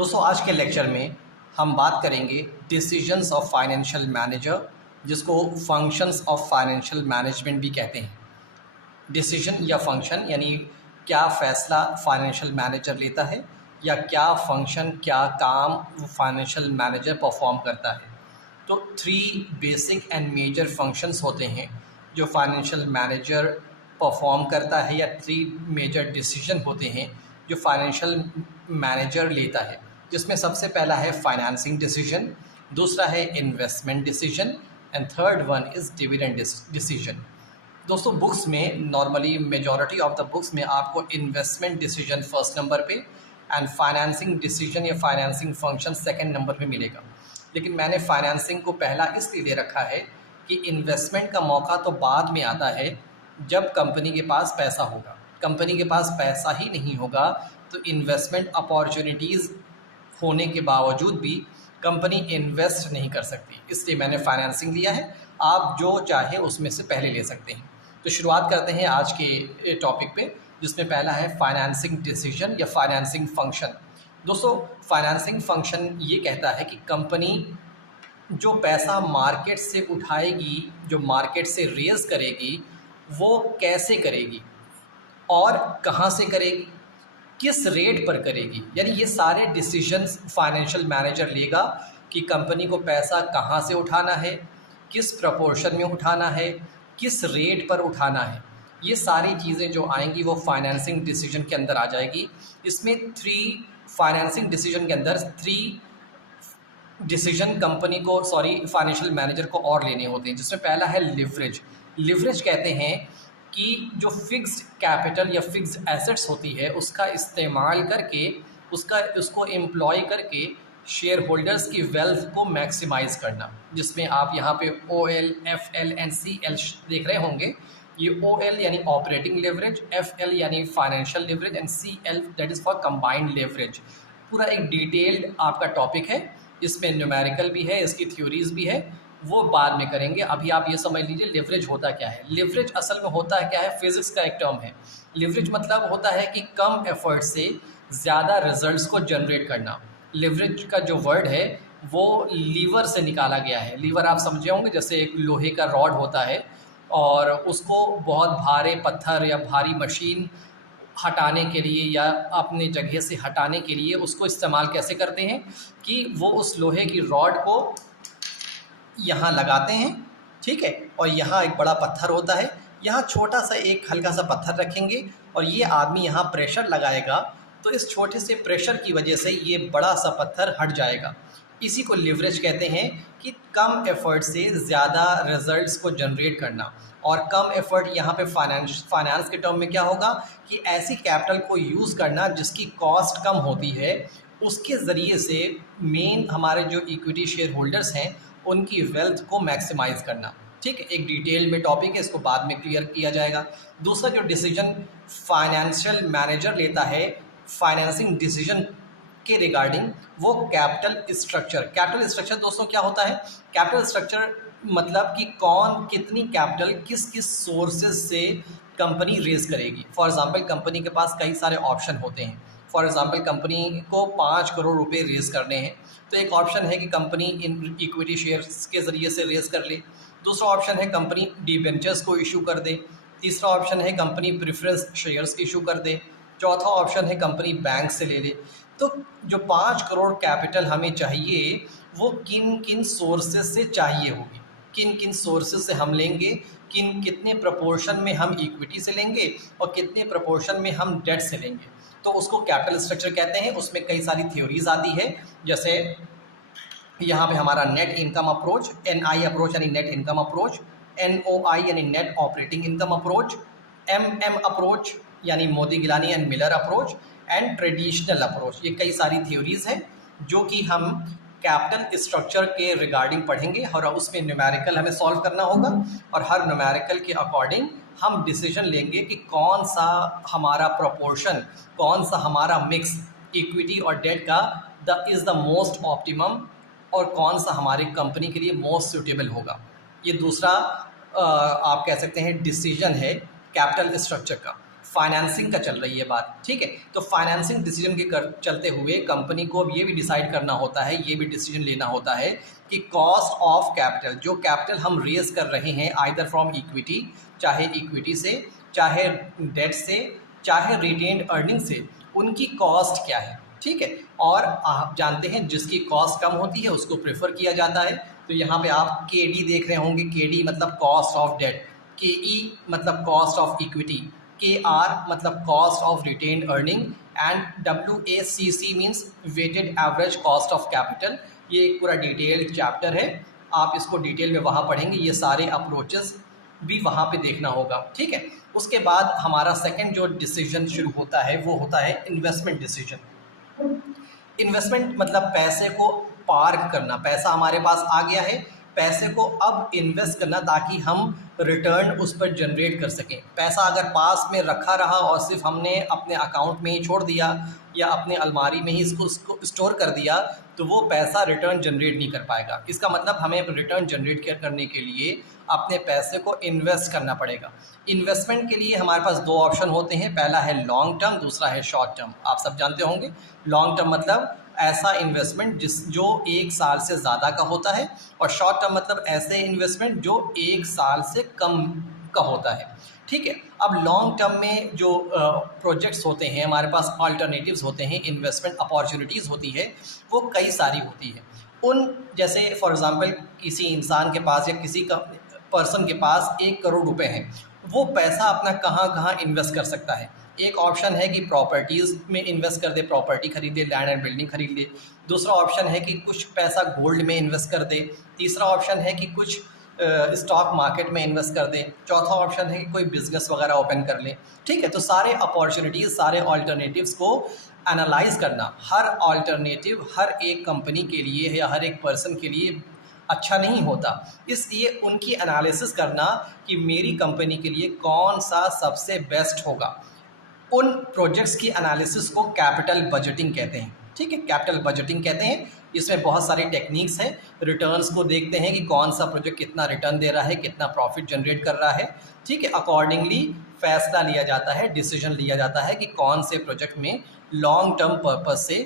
दोस्तों आज के लेक्चर में हम बात करेंगे डिसीजंस ऑफ फाइनेंशियल मैनेजर, जिसको फंक्शंस ऑफ फाइनेंशियल मैनेजमेंट भी कहते हैं। डिसीजन या फंक्शन यानी क्या फ़ैसला फाइनेंशियल मैनेजर लेता है या क्या फंक्शन, क्या काम वो फाइनेंशियल मैनेजर परफॉर्म करता है। तो 3 बेसिक एंड मेजर फंक्शंस होते हैं जो फाइनेंशियल मैनेजर परफॉर्म करता है, या 3 मेजर डिसीजन होते हैं जो फाइनेंशियल मैनेजर लेता है, जिसमें सबसे पहला है फाइनेंसिंग डिसीजन, दूसरा है investment decision and third one is dividend decision. दोस्तों बुक्स में normally majority of the books में आपको इन्वेस्टमेंट डिसीजन फर्स्ट नंबर पे एंड फाइनेंसिंग डिसीजन या फाइनेंसिंग फंक्शन सेकंड नंबर पे मिलेगा, लेकिन मैंने फाइनेंसिंग को पहला इसलिए दे रखा है कि इन्वेस्टमेंट का मौका तो बाद में आता है जब कंपनी के पास पैसा होगा। कंपनी के पास पैसा ही नहीं होगा तो इन्वेस्टमेंट अपॉर्चुनिटीज़ होने के बावजूद भी कंपनी इन्वेस्ट नहीं कर सकती, इसलिए मैंने फाइनेंसिंग लिया है। आप जो चाहे उसमें से पहले ले सकते हैं। तो शुरुआत करते हैं आज के टॉपिक पे, जिसमें पहला है फाइनेंसिंग डिसीजन या फाइनेंसिंग फंक्शन। दोस्तों फाइनेंसिंग फंक्शन ये कहता है कि कंपनी जो पैसा मार्केट से उठाएगी, जो मार्केट से रेज़ करेगी, वो कैसे करेगी और कहाँ से करेगी, किस रेट पर करेगी, यानी ये सारे डिसीजंस फाइनेंशियल मैनेजर लेगा कि कंपनी को पैसा कहाँ से उठाना है, किस प्रपोर्शन में उठाना है, किस रेट पर उठाना है। ये सारी चीज़ें जो आएंगी वो फाइनेंसिंग डिसीजन के अंदर आ जाएगी। इसमें 3 फाइनेंसिंग डिसीजन के अंदर 3 डिसीजन कंपनी को फाइनेंशियल मैनेजर को और लेने होते हैं, जिसमें पहला है लिवरेज। लिवरेज कहते हैं कि जो फिक्स्ड कैपिटल या फिक्स्ड एसेट्स होती है उसका इस्तेमाल करके उसको एम्प्लॉय करके शेयर होल्डर्स की वेल्थ को मैक्सिमाइज़ करना, जिसमें आप यहाँ पे OL, FL एंड CL देख रहे होंगे। ये OL यानी ऑपरेटिंग लेवरेज, FL यानी financial leverage and CL that is for combined leverage. पूरा एक डिटेल्ड आपका टॉपिक है, इसमें न्यूमेरिकल भी है, इसकी थ्योरीज भी है, वो बाद में करेंगे। अभी आप ये समझ लीजिए लिवरेज होता क्या है। लिवरेज असल में होता है क्या है, फिजिक्स का एक टर्म है। लिवरेज मतलब होता है कि कम एफर्ट से ज़्यादा रिजल्ट्स को जनरेट करना। लिवरेज का जो वर्ड है वो लीवर से निकाला गया है। लीवर आप समझे होंगे, जैसे एक लोहे का रॉड होता है और उसको बहुत भारे पत्थर या भारी मशीन हटाने के लिए या अपने जगह से हटाने के लिए उसको इस्तेमाल कैसे करते हैं कि वो उस लोहे की रॉड को यहाँ लगाते हैं, ठीक है, और यहाँ एक बड़ा पत्थर होता है, यहाँ छोटा सा एक हल्का सा पत्थर रखेंगे और ये आदमी यहाँ प्रेशर लगाएगा, तो इस छोटे से प्रेशर की वजह से ये बड़ा सा पत्थर हट जाएगा। इसी को लिवरेज कहते हैं कि कम एफर्ट से ज़्यादा रिजल्ट्स को जनरेट करना। और कम एफर्ट यहाँ पे फाइनेंस के टर्म में क्या होगा कि ऐसी कैपिटल को यूज़ करना जिसकी कॉस्ट कम होती है, उसके ज़रिए से मेन हमारे जो इक्विटी शेयर होल्डर्स हैं उनकी वेल्थ को मैक्सिमाइज़ करना। ठीक है, एक डिटेल में टॉपिक है, इसको बाद में क्लियर किया जाएगा। दूसरा जो डिसीजन फाइनेंशियल मैनेजर लेता है फाइनेंसिंग डिसीजन के रिगार्डिंग, वो कैपिटल स्ट्रक्चर। कैपिटल स्ट्रक्चर दोस्तों क्या होता है? कैपिटल स्ट्रक्चर मतलब कि कौन कितनी कैपिटल किस किस सोर्सेज से कंपनी रेज करेगी। फॉर एग्जांपल कंपनी के पास कई सारे ऑप्शन होते हैं। फॉर एग्जांपल कंपनी को 5 करोड़ रुपए रेज करने हैं, तो एक ऑप्शन है कि कंपनी इन इक्विटी शेयर्स के ज़रिए से रेज कर ले। दूसरा ऑप्शन है कंपनी डिबेंचर्स को इशू कर दे। तीसरा ऑप्शन है कंपनी प्रेफरेंस शेयर्स इशू कर दे। चौथा ऑप्शन है कंपनी बैंक से ले ले। तो जो 5 करोड़ कैपिटल हमें चाहिए वो किन किन सोर्सेज से चाहिए होगी, किन किन सोर्सेज से हम लेंगे, कितने प्रपोर्शन में हम इक्विटी से लेंगे और कितने प्रपोर्शन में हम डेट से लेंगे, तो उसको कैपिटल स्ट्रक्चर कहते हैं। उसमें कई सारी थ्योरीज आती है, जैसे यहाँ पे हमारा net income approach, NI approach यानी नेट इनकम अप्रोच, NOI यानी net operating income approach, MM approach यानी Modigliani and Miller approach and traditional approach. ये कई सारी थ्योरीज हैं जो कि हम कैपिटल स्ट्रक्चर के रिगार्डिंग पढ़ेंगे और उसमें न्यूमेरिकल हमें सॉल्व करना होगा और हर न्यूमेरिकल के अकॉर्डिंग हम डिसीजन लेंगे कि कौन सा हमारा प्रोपोर्शन, कौन सा हमारा मिक्स इक्विटी और डेट का इज़ द मोस्ट ऑप्टिमम और कौन सा हमारी कंपनी के लिए मोस्ट सूटेबल होगा। ये दूसरा आप कह सकते हैं डिसीजन है कैपिटल स्ट्रक्चर का। फाइनेंसिंग का चल रही है बात, ठीक है। तो फाइनेंसिंग डिसीजन के चलते हुए कंपनी को अब ये भी डिसाइड करना होता है, ये भी डिसीजन लेना होता है कि कॉस्ट ऑफ कैपिटल, जो कैपिटल हम रेज कर रहे हैं आइदर फ्रॉम इक्विटी, चाहे इक्विटी से, चाहे डेट से, चाहे रिटेन्ड अर्निंग से, उनकी कॉस्ट क्या है, ठीक है। और आप जानते हैं जिसकी कॉस्ट कम होती है उसको प्रेफर किया जाता है। तो यहाँ पे आप KD देख रहे होंगे, KD मतलब कॉस्ट ऑफ डेट, KE मतलब कॉस्ट ऑफ इक्विटी, KR मतलब cost of retained earning and WACC means weighted average cost of capital. ये एक पूरा डिटेल्ड चैप्टर है, आप इसको डिटेल में वहाँ पढ़ेंगे, ये सारे अप्रोचेस भी वहाँ पे देखना होगा, ठीक है। उसके बाद हमारा सेकंड जो डिसीजन शुरू होता है वो होता है इन्वेस्टमेंट डिसीजन। इन्वेस्टमेंट मतलब पैसे को पार्क करना, पैसा हमारे पास आ गया है, पैसे को अब इन्वेस्ट करना ताकि हम रिटर्न उस पर जनरेट कर सकें। पैसा अगर पास में रखा रहा और सिर्फ हमने अपने अकाउंट में ही छोड़ दिया या अपने अलमारी में ही इसको स्टोर कर दिया तो वो पैसा रिटर्न जनरेट नहीं कर पाएगा। इसका मतलब हमें रिटर्न जनरेट करने के लिए अपने पैसे को इन्वेस्ट करना पड़ेगा। इन्वेस्टमेंट के लिए हमारे पास दो ऑप्शन होते हैं, पहला है लॉन्ग टर्म, दूसरा है शॉर्ट टर्म। आप सब जानते होंगे लॉन्ग टर्म मतलब ऐसा इन्वेस्टमेंट जो 1 साल से ज़्यादा का होता है, और शॉर्ट टर्म मतलब ऐसे इन्वेस्टमेंट जो 1 साल से कम का होता है, ठीक है। अब लॉन्ग टर्म में जो प्रोजेक्ट्स होते हैं हमारे पास, अल्टरनेटिव्स होते हैं, इन्वेस्टमेंट अपॉर्चुनिटीज़ होती है, वो कई सारी होती है। उन जैसे फॉर एग्ज़ाम्पल किसी इंसान के पास या किसी का पर्सन के पास 1 करोड़ रुपए हैं, वो पैसा अपना कहाँ कहाँ इन्वेस्ट कर सकता है। एक ऑप्शन है कि प्रॉपर्टीज़ में इन्वेस्ट कर दे, प्रॉपर्टी खरीदे, लैंड एंड बिल्डिंग खरीद ले। दूसरा ऑप्शन है कि कुछ पैसा गोल्ड में इन्वेस्ट कर दे। तीसरा ऑप्शन है कि कुछ स्टॉक मार्केट में इन्वेस्ट कर दे। चौथा ऑप्शन है कि कोई बिजनेस वगैरह ओपन कर ले, ठीक है। तो सारे अपॉर्चुनिटीज़, सारे ऑल्टरनेटिव्स को एनालाइज करना, हर ऑल्टरनेटिव हर एक कंपनी के लिए या हर एक पर्सन के लिए अच्छा नहीं होता, इसलिए उनकी एनालिसिस करना कि मेरी कंपनी के लिए कौन सा सबसे बेस्ट होगा, उन प्रोजेक्ट्स की एनालिसिस को कैपिटल बजटिंग कहते हैं, ठीक है। कैपिटल बजटिंग कहते हैं, इसमें बहुत सारी टेक्निक्स हैं। रिटर्न्स को देखते हैं कि कौन सा प्रोजेक्ट कितना रिटर्न दे रहा है, कितना प्रॉफिट जनरेट कर रहा है, ठीक है। अकॉर्डिंगली फैसला लिया जाता है, डिसीजन लिया जाता है कि कौन से प्रोजेक्ट में लॉन्ग टर्म पर्पज से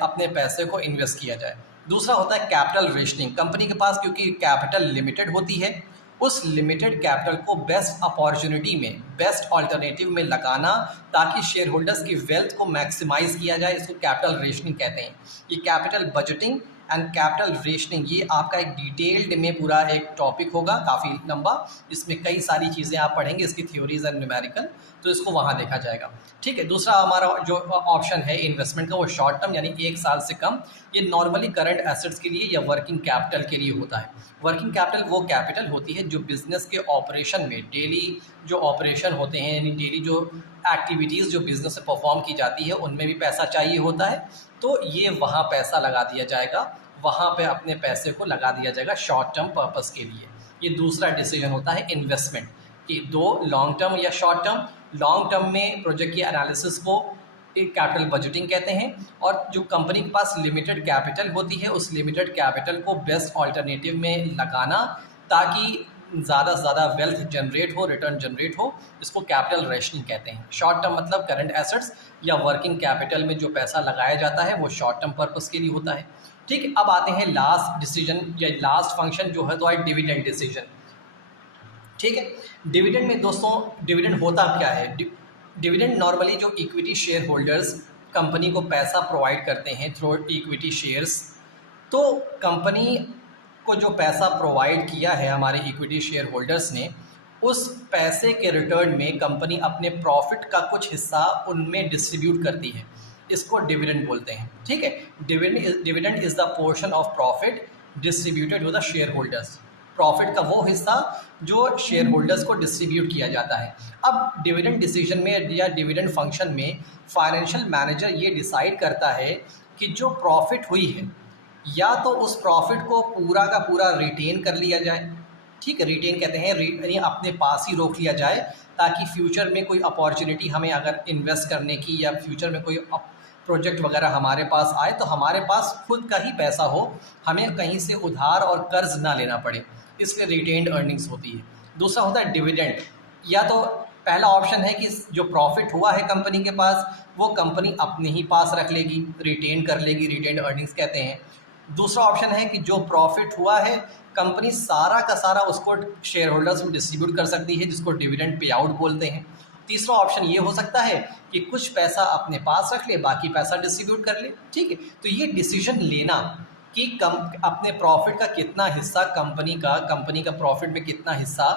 अपने पैसे को इन्वेस्ट किया जाए। दूसरा होता है कैपिटल रेशनिंग। कंपनी के पास क्योंकि कैपिटल लिमिटेड होती है, उस लिमिटेड कैपिटल को बेस्ट अपॉर्चुनिटी में, बेस्ट अल्टरनेटिव में लगाना ताकि शेयर होल्डर्स की वेल्थ को मैक्सिमाइज किया जाए, इसको कैपिटल रेशनिंग कहते हैं। ये capital budgeting and capital rationing ये आपका एक डिटेल्ड में पूरा एक टॉपिक होगा, काफ़ी लंबा, इसमें कई सारी चीज़ें आप पढ़ेंगे, इसकी थ्योरीज एंड न्यूमेरिकल, तो इसको वहाँ देखा जाएगा, ठीक है। दूसरा हमारा जो ऑप्शन है इन्वेस्टमेंट का वो शॉर्ट टर्म यानी 1 साल से कम। ये नॉर्मली करंट एसेट्स के लिए या वर्किंग कैपिटल के लिए होता है। वर्किंग कैपिटल वो कैपिटल होती है जो बिज़नेस के ऑपरेशन में, डेली जो ऑपरेशन होते हैं यानी डेली जो एक्टिविटीज़ जो बिज़नेस से परफॉर्म की जाती है उनमें भी पैसा चाहिए होता है, तो ये वहाँ पैसा लगा दिया जाएगा, वहाँ पे अपने पैसे को लगा दिया जाएगा शॉर्ट टर्म पर्पस के लिए। ये दूसरा डिसीजन होता है इन्वेस्टमेंट कि दो लॉन्ग टर्म या शॉर्ट टर्म। लॉन्ग टर्म में प्रोजेक्ट की एनालिसिस को एक कैपिटल बजटिंग कहते हैं, और जो कंपनी के पास लिमिटेड कैपिटल होती है उस लिमिटेड कैपिटल को बेस्ट ऑल्टरनेटिव में लगाना ताकि ज़्यादा से ज़्यादा वेल्थ जनरेट हो, रिटर्न जनरेट हो, इसको कैपिटल रेशनिंग कहते हैं। शॉर्ट टर्म मतलब करंट एसेट्स या वर्किंग कैपिटल में जो पैसा लगाया जाता है वो शॉर्ट टर्म पर्पस के लिए होता है, ठीक है। अब आते हैं लास्ट डिसीजन या लास्ट फंक्शन जो है तो है डिविडेंड डिसीजन, ठीक है। डिविडेंड में दोस्तों डिविडेंड होता क्या है? डिविडेंड नॉर्मली जो इक्विटी शेयर होल्डर्स कंपनी को पैसा प्रोवाइड करते हैं थ्रू इक्विटी शेयर्स, तो कंपनी को जो पैसा प्रोवाइड किया है हमारे इक्विटी शेयर होल्डर्स ने, उस पैसे के रिटर्न में कंपनी अपने प्रॉफिट का कुछ हिस्सा उनमें डिस्ट्रीब्यूट करती है, इसको डिविडेंड बोलते हैं, ठीक है। Dividend is the portion of profit distributed to the share holders. Profit का वो हिस्सा जो शेयर होल्डर्स को डिस्ट्रीब्यूट किया जाता है। अब डिविडेंड डिसीजन में या डिविडेंड फंक्शन में फाइनेंशियल मैनेजर ये डिसाइड करता है कि जो प्रॉफिट हुई है या तो उस प्रॉफिट को पूरा का पूरा रिटेन कर लिया जाए, ठीक है, रिटेन कहते हैं यानी अपने पास ही रोक लिया जाए ताकि फ्यूचर में कोई अपॉर्चुनिटी हमें अगर इन्वेस्ट करने की या फ्यूचर में कोई प्रोजेक्ट वगैरह हमारे पास आए तो हमारे पास खुद का ही पैसा हो, हमें कहीं से उधार और कर्ज ना लेना पड़े, इसलिए रिटेन्ड अर्निंग्स होती है। दूसरा होता है डिविडेंड, या तो पहला ऑप्शन है कि जो प्रॉफिट हुआ है कंपनी के पास वो कंपनी अपने ही पास रख लेगी, रिटेन कर लेगी, रिटेन अर्निंग्स कहते हैं। दूसरा ऑप्शन है कि जो प्रॉफिट हुआ है कंपनी सारा का सारा उसको शेयर होल्डर्स में डिस्ट्रीब्यूट कर सकती है, जिसको डिविडेंड पे आउट बोलते हैं। तीसरा ऑप्शन ये हो सकता है कि कुछ पैसा अपने पास रख ले, बाकी पैसा डिस्ट्रीब्यूट कर ले। ठीक है, तो ये डिसीजन लेना कि अपने प्रॉफिट का कितना हिस्सा कंपनी का प्रॉफिट में कितना हिस्सा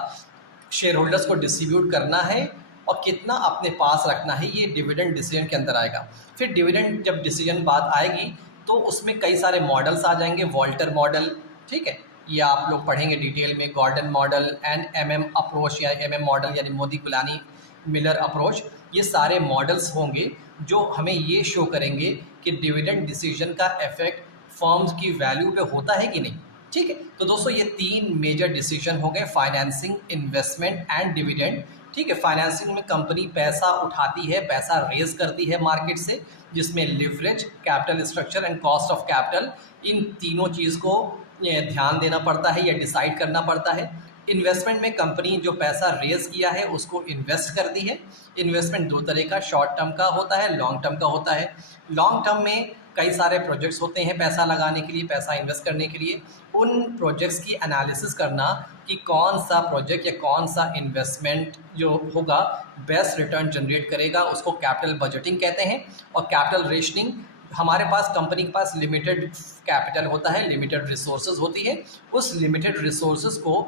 शेयर होल्डर्स को डिस्ट्रीब्यूट करना है और कितना अपने पास रखना है, ये डिविडेंड डिसीजन के अंदर आएगा। फिर डिविडेंड जब डिसीजन बात आएगी तो उसमें कई सारे मॉडल्स आ जाएंगे, वॉल्टर मॉडल, ठीक है, ये आप लोग पढ़ेंगे डिटेल में, Gordon model and MM approach या MM मॉडल यानी मोदी गुलानी मिलर अप्रोच, ये सारे मॉडल्स होंगे जो हमें ये शो करेंगे कि डिविडेंड डिसीजन का इफेक्ट फर्म्स की वैल्यू पे होता है कि नहीं। ठीक है, तो दोस्तों ये 3 मेजर डिसीजन हो गए, फाइनेंसिंग, इन्वेस्टमेंट एंड डिविडेंड। ठीक है, फाइनेंसिंग में कंपनी पैसा उठाती है, पैसा रेज करती है मार्केट से, जिसमें leverage, capital structure and cost of capital, इन तीनों चीज़ को ध्यान देना पड़ता है या डिसाइड करना पड़ता है। इन्वेस्टमेंट में कंपनी जो पैसा रेज किया है उसको इन्वेस्ट करती है। इन्वेस्टमेंट 2 तरह का, शॉर्ट टर्म का होता है, लॉन्ग टर्म का होता है। लॉन्ग टर्म में कई सारे प्रोजेक्ट्स होते हैं पैसा लगाने के लिए, पैसा इन्वेस्ट करने के लिए। उन प्रोजेक्ट्स की एनालिसिस करना कि कौन सा प्रोजेक्ट या कौन सा इन्वेस्टमेंट जो होगा बेस्ट रिटर्न जनरेट करेगा, उसको कैपिटल बजटिंग कहते हैं। और कैपिटल रेशनिंग, हमारे पास कंपनी के पास लिमिटेड कैपिटल होता है, लिमिटेड रिसोर्सेज होती है, उस लिमिटेड रिसोर्सेज को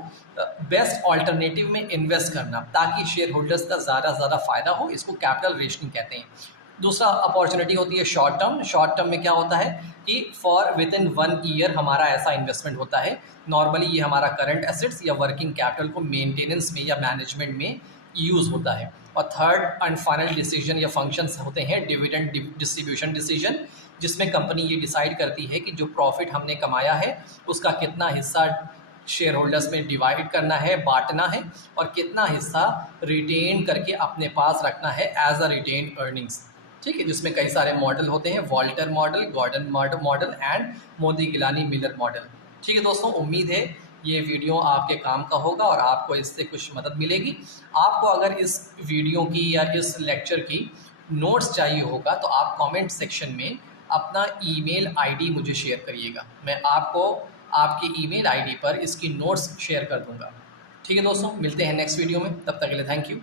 बेस्ट ऑल्टरनेटिव में इन्वेस्ट करना ताकि शेयर होल्डर्स का ज़्यादा से ज़्यादा फ़ायदा हो, इसको कैपिटल रेशनिंग कहते हैं। दूसरा अपॉर्चुनिटी होती है शॉर्ट टर्म। शॉर्ट टर्म में क्या होता है कि फॉर विद इन 1 ईयर हमारा ऐसा इन्वेस्टमेंट होता है। नॉर्मली ये हमारा करंट एसेट्स या वर्किंग कैपिटल को मेंटेनेंस में या मैनेजमेंट में यूज़ होता है। और थर्ड एंड फाइनल डिसीजन या फंक्शंस होते हैं डिविडेंड डिस्ट्रीब्यूशन डिसीजन, जिसमें कंपनी ये डिसाइड करती है कि जो प्रॉफिट हमने कमाया है उसका कितना हिस्सा शेयर होल्डर्स में डिवाइड करना है, बांटना है, और कितना हिस्सा रिटेन करके अपने पास रखना है एज अ रिटेन अर्निंग्स। ठीक है, जिसमें कई सारे मॉडल होते हैं, Walter model, Gordon model and Modigliani Miller model. ठीक है दोस्तों, उम्मीद है ये वीडियो आपके काम का होगा और आपको इससे कुछ मदद मिलेगी। आपको अगर इस वीडियो की या इस लेक्चर की नोट्स चाहिए होगा तो आप कमेंट सेक्शन में अपना ईमेल आईडी मुझे शेयर करिएगा, मैं आपको आपकी ईमेल आईडी पर इसकी नोट्स शेयर कर दूंगा। ठीक है दोस्तों, मिलते हैं नेक्स्ट वीडियो में, तब तक के लिए थैंक यू।